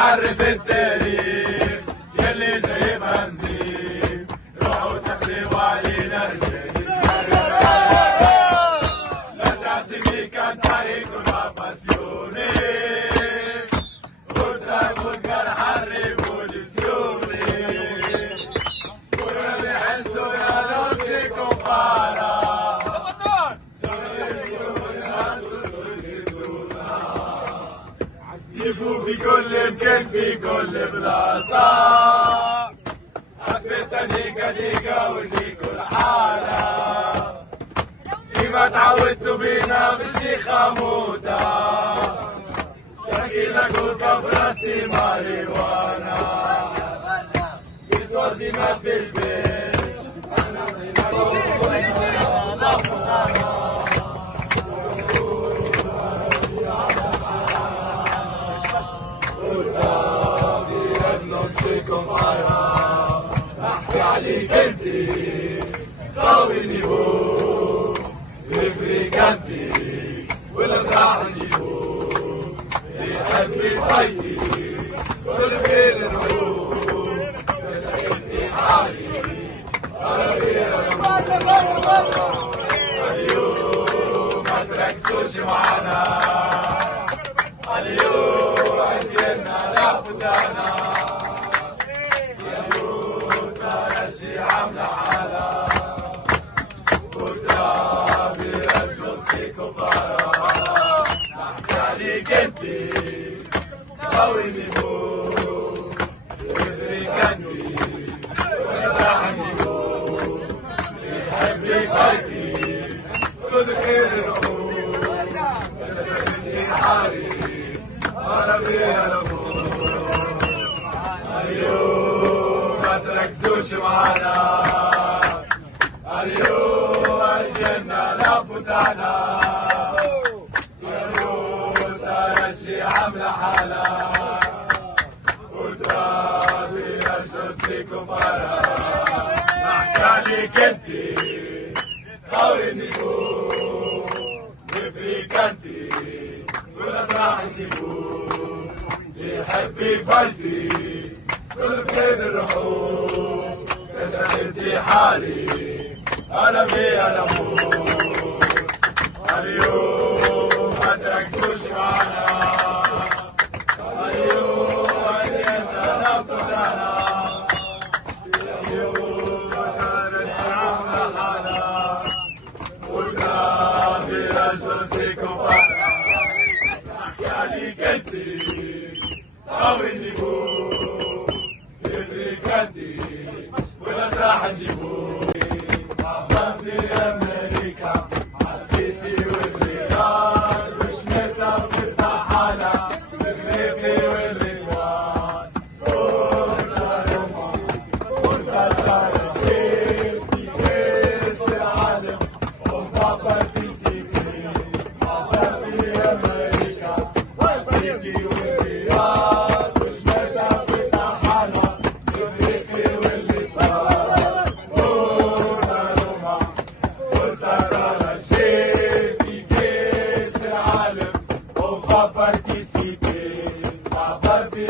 عرف التاريخ يلي جايبها منين، روحوا سخسوا علينا رجال لا شعبتني كان طريقنا باسيوني وتراكوا الجرح الريفوليسيوني كنا بيحسوا يا ناسي كفارة يفو في كل مكان في كل بلاصة حسبتها ديكا ديكا وليكوا الحالة كيما تعودتوا بينا بالشيخة موتة تحكي لك غرفة براسي ماريوانا يصور ديما في البيت احكي عليك انتي قوي النيفو افريكانتي ولا راح نجيبو يحب يفايتي كل خير الروح مشاكلتي حالي اليوم ما تركزوش معانا اليوم عندنا لابدانا عاملة حالة قدامي رجل كفارة نحكي عليك انتي قوي النمو افريكانتي ولا عندي يحب يفايتي كل خير الروح مشاكلتي حالي انا بيها الامور اليوم ما تركزوش معانا اليوم الجنة لابدانا اليوم ترشي عاملة حالة وترابي رجل كفارة نحكي عليك انتي قوي النمو افريكانتي ولا راح نجيبو يحب يفايتي كل بين الروح كسرتي حالي انا بيها الامور اليوم ما تركزوش معانا اليوم انت نبضنا اليوم ترجع حالة والقلب رجل كفارة نحكي عليك انتي قوي النمو افريكانتي ولا راح نجيبو في امريكا عالسيتي والريال وشميتها في الطحالة بفريقي والريوان فرصة يوم فرصة ترشيل في كاس العالم ومبابا تيسيبي عبا في امريكا عالسيتي والريال وشميتها في الطحالة بفريقي والريوان participer, la partie